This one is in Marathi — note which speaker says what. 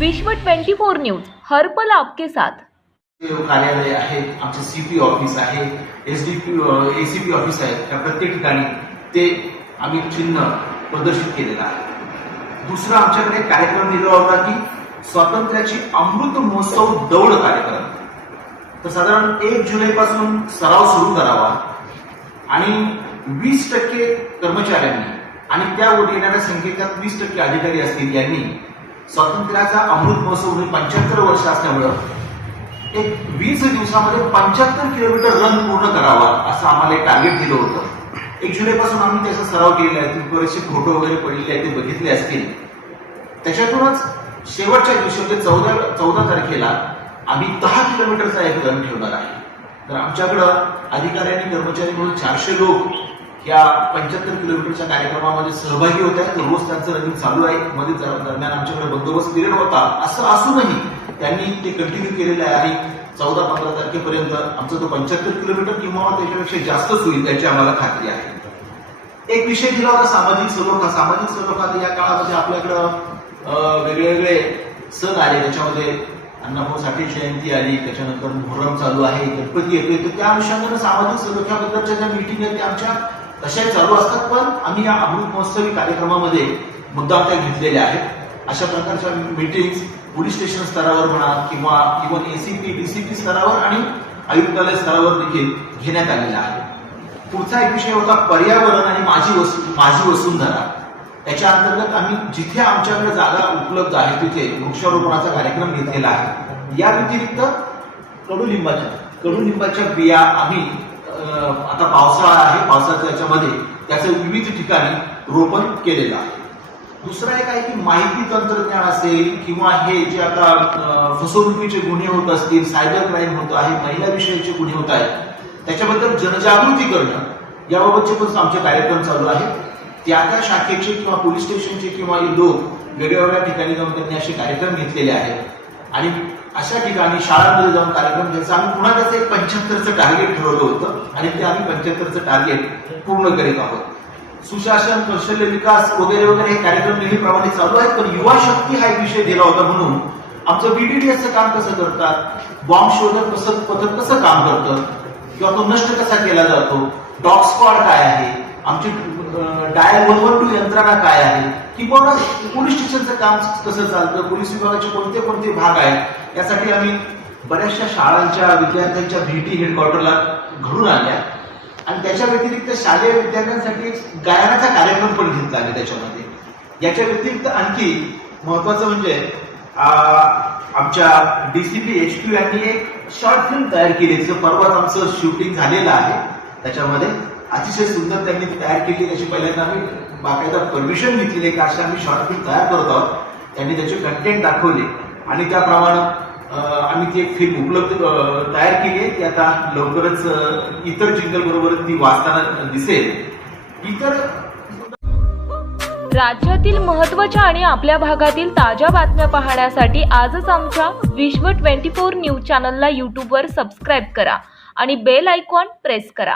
Speaker 1: विश्व 24 न्यूज हर्पल आपके साथ.
Speaker 2: कार्यालय आहेत आमचे सीपी ऑफिस आहे एसडीपी एसीपी ऑफिस आहे त्या प्रत्येक ठिकाणी ते आम्ही चिन्ह प्रदर्शित केलेलं आहे. दुसरं आमच्याकडे कार्यक्रम दिला होता की स्वातंत्र्याची अमृत महोत्सव दौड कार्यक्रम. तर साधारण एक जुलै पासून सराव सुरू करावा आणि वीस टक्के कर्मचाऱ्यांनी आणि त्यावर येणाऱ्या संख्येच्या वीस टक्के अधिकारी असतील यांनी स्वातंत्र्याचा अमृत महोत्सव म्हणजे पंच्याहत्तर वर्ष असल्यामुळं एक वीस दिवसामध्ये पंच्याहत्तर किलोमीटर रन पूर्ण करावा असं आम्हाला एक टार्गेट दिलं होतं. एक जुलैपासून आम्ही त्याचा सराव केलेला आहे. तुम्ही बरेचसे फोटो वगैरे पडलेले आहेत ते बघितले असतील. त्याच्यातूनच शेवटच्या दिवशी म्हणजे चौदा चौदा तारखेला आम्ही दहा किलोमीटरचा एक रन ठेवणार आहे. तर आमच्याकडं अधिकारी आणि कर्मचारी म्हणून चारशे लोक या पंच्याहत्तर किलोमीटरच्या कार्यक्रमामध्ये सहभागी होत आहेत रोज त्यांचं रनिंग चालू आहे. मध्ये दरम्यान आमच्याकडे बंदोबस्त पिरियड होता असं असूनही त्यांनी ते कंटिन्यू केलेलं आहे आणि चौदा पंधरा तारखेपर्यंत आमचं तो पंच्याहत्तर किलोमीटर किंवा त्याच्यापेक्षा जास्तच होईल त्याची आम्हाला खात्री आहे. एक विषय दिला होता सामाजिक सलोखा. सामाजिक सलोखा या काळामध्ये आपल्याकडं अं, वेगवेगळे सण आले. त्याच्यामध्ये अण्णाभाऊ साठे जयंती आली. त्याच्यानंतर मोहरम चालू आहे. गणपती येतोय. तर त्या अनुषंगानं सामाजिक सलोख्याबद्दलच्या ज्या मिटिंग आहेत त्या आमच्या तशा चालू असतात पण आम्ही या अमृत महोत्सवी कार्यक्रमामध्ये मुद्दा त्या घेतलेल्या आहेत. अशा प्रकारच्या मीटिंग्स पोलीस स्टेशन स्तरावर म्हणा किंवा इव्हन एसीपी डीसीपी स्तरावर आणि आयुक्तालय स्तरावर देखील घेण्यात आलेला आहे पुढचा एक विषय होता पर्यावरण आणि माझी वसु माझी वसुंधरा. त्याच्या अंतर्गत आम्ही जिथे आमच्याकडे जागा उपलब्ध आहे तिथे वृक्षारोपणाचा कार्यक्रम घेतलेला आहे. या व्यतिरिक्त कडुलिंबाच्या कडुलिंबाच्या बिया आम्ही आता पावसाळा आहे पावसाच्या याच्यामध्ये त्याचं विविध ठिकाणी रोपण केलेलं आहे. दुसरं एक आहे की माहिती तंत्रज्ञान असेल किंवा हे जे आता फसवणुकीचे गुन्हे होत असतील सायबर क्राईम होत आहे महिला विषयीचे गुन्हे होत आहेत त्याच्याबद्दल जनजागृती करणं याबाबतचे पण आमचे कार्यक्रम चालू आहेत. त्या त्या शाखेचे किंवा पोलीस स्टेशनचे किंवा लोक वेगवेगळ्या ठिकाणी जाऊन त्यांनी असे कार्यक्रम घेतलेले आहेत. आणि अशा ठिकाणी शाळांमध्ये जाऊन कार्यक्रम घ्यायचा. आम्ही पुन्हा त्याचं एक पंच्याहत्तरचं टार्गेट ठरवलं होतं आणि ते आम्ही पंच्याहत्तरचं टार्गेट पूर्ण करीत आहोत. सुशासन कौशल्य विकास वगैरे वगैरे हे कार्यक्रम नेहमीप्रमाणे चालू आहेत पण युवा शक्ती हा एक विषय दिला होता म्हणून आमचं बीडीडीएसचं काम कसं करतात बॉम्ब शोधक कसं पथक कसं काम करतं किंवा तो नष्ट कसा केला जातो डॉग स्क्वॉड काय आहे आमची डायल वन वन टू यंत्रणा काय आहे? किंवा पोलीस स्टेशनचं काम कसं चालतं? पोलीस विभागाचे कोणते कोणते भाग आहेत? यासाठी आम्ही बऱ्याचशा शाळांच्या विद्यार्थ्यांच्या भेटी हेडक्वार्टरला घडून आल्या आणि त्याच्या व्यतिरिक्त शालेय विद्यार्थ्यांसाठी गायनाचा कार्यक्रम पण घेतला आहे त्याच्यामध्ये. याच्या व्यतिरिक्त आणखी महत्वाचं म्हणजे आ, आमच्या डीसीपी एच क्यू यांनी एक शॉर्ट फिल्म तयार केली परवाच आमचं शूटिंग झालेलं आहे त्याच्यामध्ये. अतिशय सुंदर त्यांनी तयार केली त्याची पहिल्यांदा आम्ही बाकायदा परमिशन घेतलेली आहे की अशी आम्ही शॉर्ट फिल्म तयार करत आहोत. त्यांनी त्याचे कंटेंट दाखवले. आणि त्याप्रमाणे आम्ही ती एक फिल्म उपलब्ध तयार केली आहे. ती आता लवकरच इतर जिंगल बरोबर ती वाचताना दिसेल. इतर
Speaker 1: राज्यातील महत्त्वाच्या आणि आपल्या भागातील ताज्या बातम्या पाहण्यासाठी आजच आमच्या विश्व 24 न्यूज चॅनलला यूट्यूबवर सबस्क्राईब करा आणि बेल आयकॉन प्रेस करा.